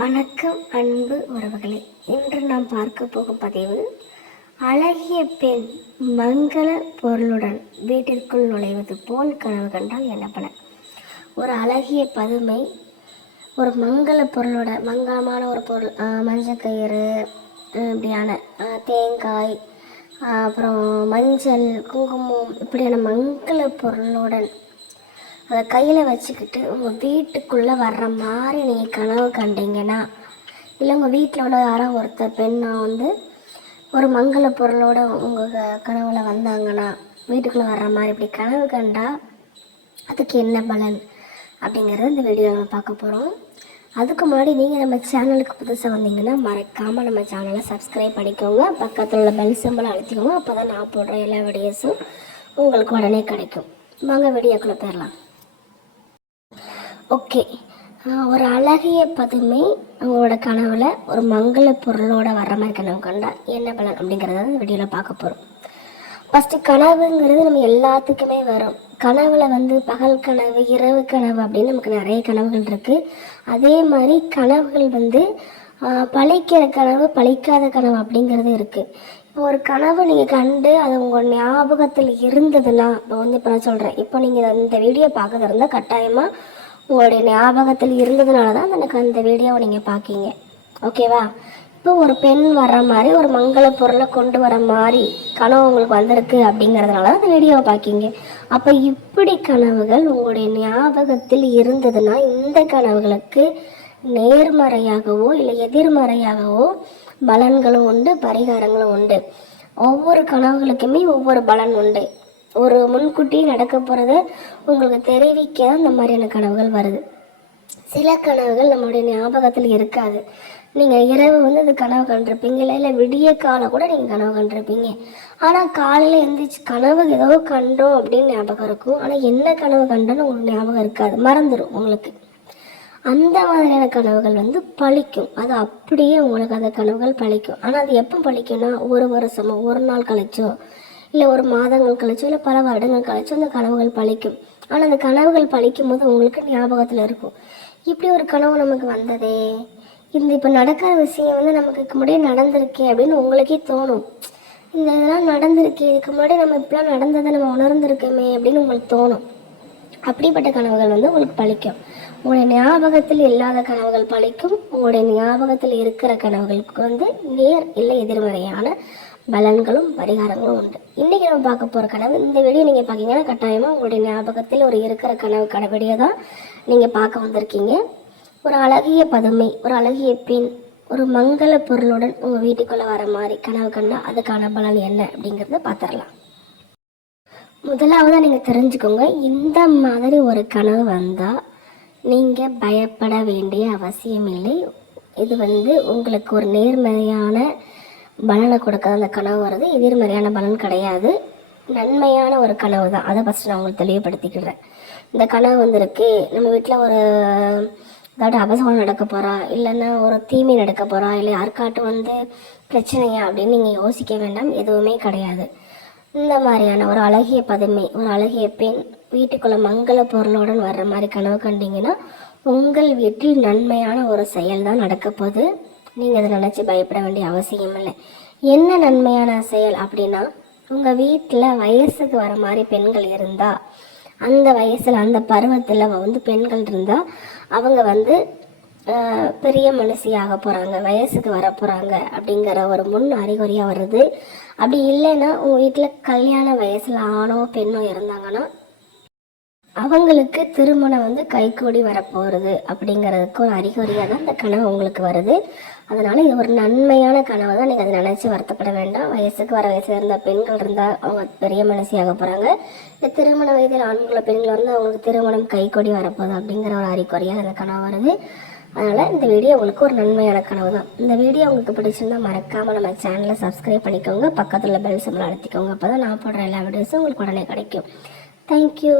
வணக்கம் அன்பு உறவுகளே. இன்று நாம் பார்க்க போகும் பதிவு அழகிய பெண் மங்கள பொருளுடன் வீட்டிற்குள் நுழைவது போல் கனவு கண்டால் என்ன பலன்? ஒரு அழகிய பதுமை ஒரு மங்கள பொருளோட மங்களமான ஒரு பொருள் மஞ்சள் மஞ்சக்கயிறு இப்படியான தேங்காய் அப்புறம் மஞ்சள் குங்குமம் இப்படியான மங்கள பொருளுடன் அதை கையில் வச்சுக்கிட்டு உங்கள் வீட்டுக்குள்ளே வர்ற மாதிரி நீங்கள் கனவு கண்டீங்கன்னா இல்லை உங்கள் வீட்டில் உள்ள யாரோ ஒருத்தர் பெண்ணா வந்து ஒரு மங்கள பொருளோட உங்கள் கனவுல வந்தாங்கன்னா வீட்டுக்குள்ளே வர்ற மாதிரி இப்படி கனவு கண்டா அதுக்கு என்ன பலன்? அப்படிங்கிறத இந்த வீடியோ நம்ம பார்க்க போகிறோம் அதுக்கு முன்னாடி நீங்கள் நம்ம சேனலுக்கு புதுசாக வந்தீங்கன்னா மறக்காமல் நம்ம சேனலை சப்ஸ்கிரைப் பண்ணிக்கோங்க. பக்கத்தில் உள்ள பெல் சிம்பிளை அழுத்திக்கோங்க. அப்போ தான் நான் போடுற எல்லா வீடியோஸும் உங்களுக்கு உடனே கிடைக்கும். வாங்க வீடியோக்குள்ளே போயிடலாம். ஓகே. ஒரு அழகிய பதுமை அவங்களோட கனவுல ஒரு மங்கள பொருளோட வர்ற மாதிரி கனவு கண்டா என்ன பலன் அப்படிங்கிறத இந்த வீடியோவில் பார்க்க போகிறோம் ஃபஸ்ட்டு கனவுங்கிறது நம்ம எல்லாத்துக்குமே வரும். கனவுல வந்து பகல் கனவு இரவு கனவு அப்படின்னு நமக்கு நிறைய கனவுகள் இருக்குது அதே மாதிரி கனவுகள் வந்து பழிக்கிற கனவு பழிக்காத கனவு அப்படிங்கிறது இருக்குது இப்போ ஒரு கனவு நீங்கள் கண்டு அது உங்கள் ஞாபகத்தில் இருந்ததுன்னா இப்போ வந்து இப்போ நான் சொல்கிறேன் இப்போ நீங்கள் இந்த வீடியோ பார்க்கறது இருந்தால் கட்டாயமாக உங்களுடைய ஞாபகத்தில் இருந்ததுனால தான் எனக்கு அந்த வீடியோவை நீங்கள் பார்க்கீங்க ஓகேவா இப்போ ஒரு பெண் வர்ற மாதிரி ஒரு மங்கள பொருளை கொண்டு வர மாதிரி கனவு உங்களுக்கு வந்திருக்கு அப்படிங்கிறதுனால தான் அந்த வீடியோவை பார்க்கீங்க அப்போ இப்படி கனவுகள் உங்களுடைய ஞாபகத்தில் இருந்ததுன்னா இந்த கனவுகளுக்கு நேர்மறையாகவோ இல்லை எதிர்மறையாகவோ பலன்களும் உண்டு பரிகாரங்களும் உண்டு. ஒவ்வொரு கனவுகளுக்குமே ஒவ்வொரு பலன் உண்டு. ஒரு முன்கூட்டி நடக்க போகிறத உங்களுக்கு தெரிவிக்க தான் இந்த மாதிரியான கனவுகள் வருது. சில கனவுகள் நம்மளுடைய ஞாபகத்தில் இருக்காது. நீங்கள் இரவு வந்து அது கனவு கண்டிருப்பீங்க இல்லை இல்லை விடிய காலம் கூட நீங்கள் கனவு கண்டிருப்பீங்க. ஆனால் காலையில் எழுந்திரிச்சு கனவு ஏதோ கண்டோம் அப்படின்னு ஞாபகம் இருக்கும். ஆனால் என்ன கனவு கண்டோன்னு உங்களுக்கு ஞாபகம் இருக்காது. மறந்துடும் உங்களுக்கு. அந்த மாதிரியான கனவுகள் வந்து பழிக்கும். அது அப்படியே உங்களுக்கு அந்த கனவுகள் பழிக்கும். ஆனால் அது எப்போ பழிக்கும்னா ஒரு வருஷமோ ஒரு நாள் கழிச்சோ இல்லை ஒரு மாதங்கள் கழிச்சோ இல்லை பல வருடங்கள் கழிச்சோ அந்த கனவுகள் பழிக்கும். ஆனால் அந்த கனவுகள் பழிக்கும் போது உங்களுக்கு ஞாபகத்தில் இருக்கும். இப்படி ஒரு கனவு நமக்கு வந்ததே. இந்த இப்போ நடக்கிற விஷயம் வந்து நமக்கு இதுக்கு முன்னாடியே நடந்திருக்கே அப்படின்னு உங்களுக்கே தோணும். இந்த இதெல்லாம் நடந்திருக்கு இதுக்கு முன்னாடி நம்ம இப்பெல்லாம் நடந்ததை நம்ம உணர்ந்திருக்கோமே அப்படின்னு உங்களுக்கு தோணும். அப்படிப்பட்ட கனவுகள் வந்து உங்களுக்கு பழிக்கும். உங்களுடைய ஞாபகத்தில் இல்லாத கனவுகள் பழிக்கும். உங்களுடைய ஞாபகத்தில் இருக்கிற கனவுகளுக்கு வந்து நேர் இல்லை எதிர்மறையான பலன்களும் பரிகாரங்களும் உண்டு. இன்றைக்கி நம்ம பார்க்க போகிற கனவு இந்த வீடியோ நீங்கள் பார்த்தீங்கன்னா கட்டாயமாக உங்களுடைய ஞாபகத்தில் ஒரு இருக்கிற கனவு கன வீடியோ தான் நீங்கள் பார்க்க வந்திருக்கீங்க. ஒரு அழகிய பதுமை ஒரு அழகிய பெண் ஒரு மங்கள பொருளுடன் உங்கள் வீட்டுக்குள்ளே வர மாதிரி கனவு கண்டா அதுக்கான பலன் என்ன அப்படிங்கிறத பார்த்துடலாம் முதலாவதாக நீங்கள் தெரிஞ்சுக்கோங்க இந்த மாதிரி ஒரு கனவு வந்தால் நீங்கள் பயப்பட வேண்டிய அவசியம் இல்லை இது வந்து உங்களுக்கு ஒரு நேர்மறையான பலனை கொடுக்க அந்த கனவு வருது எதிர்மறையான பலன் கிடையாது. நன்மையான ஒரு கனவு தான். அதை ஃபஸ்ட்டு நான் உங்களுக்கு தெளிவுபடுத்திக்கிறேன். இந்த கனவு வந்திருக்கு. நம்ம வீட்டில் ஒரு ஏதாவது அபசகம் நடக்க போகிறா இல்லைன்னா ஒரு தீமை நடக்க போகிறா இல்லை யாருக்காட்டும் வந்து பிரச்சனையா? அப்படின்னு நீங்கள் யோசிக்க வேண்டாம். எதுவுமே கிடையாது. இந்த மாதிரியான ஒரு அழகிய பதுமை ஒரு அழகிய பெண் வீட்டுக்குள்ள மங்கள பொருளுடன் வர்ற மாதிரி கனவு கண்டிங்கன்னா உங்கள் வீட்டில் நன்மையான ஒரு செயல் தான் நடக்க போகுது. நீங்கள் அதை நினச்சி பயப்பட வேண்டிய அவசியம் இல்லை. என்ன நன்மையான செயல் அப்படின்னா உங்கள் வீட்டில் வயசுக்கு வர மாதிரி பெண்கள் இருந்தால் அந்த வயசில் அந்த பருவத்தில் வந்து பெண்கள் இருந்தால் அவங்க வந்து பெரிய மனுஷியாக போகிறாங்க வயசுக்கு வர போகிறாங்க அப்படிங்கிற ஒரு முன் அறிகுறியாக வருது. அப்படி இல்லைன்னா உங்கள் வீட்டில் கல்யாண வயசில் ஆணோ பெண்ணோ இருந்தாங்கன்னா அவங்களுக்கு திருமணம் வந்து கைகூடி வரப்போகிறது அப்படிங்கிறதுக்கு ஒரு அறிகுறியாக தான் இந்த கனவு உங்களுக்கு வருது. அதனால் இது ஒரு நன்மையான கனவு தான். நீங்கள் அதை நினச்சி வருத்தப்பட வேண்டாம். வயசுக்கு வர வயசில் இருந்த பெண்கள் இருந்தால் அவங்க பெரிய மனசியாக போகிறாங்க இந்த திருமண வயதில் ஆண்கள பெண்கள் வந்து அவங்களுக்கு திருமணம் கைகூடி வரப்போகுது அப்படிங்கிற ஒரு அறிகுறியாக அந்த கனவு வருது. அதனால் இந்த வீடியோ உங்களுக்கு ஒரு நன்மையான கனவு தான். இந்த வீடியோ உங்களுக்கு பிடிச்சிருந்தால் மறக்காமல் நம்ம சேனலை சப்ஸ்கிரைப் பண்ணிக்கோங்க. பக்கத்தில் பெல் சிம்பிள் அழுத்திக்கோங்க. அப்போ தான் நான் போடுற எல்லா வீடியோஸும் உங்களுக்கு உடனே கிடைக்கும். தேங்க்யூ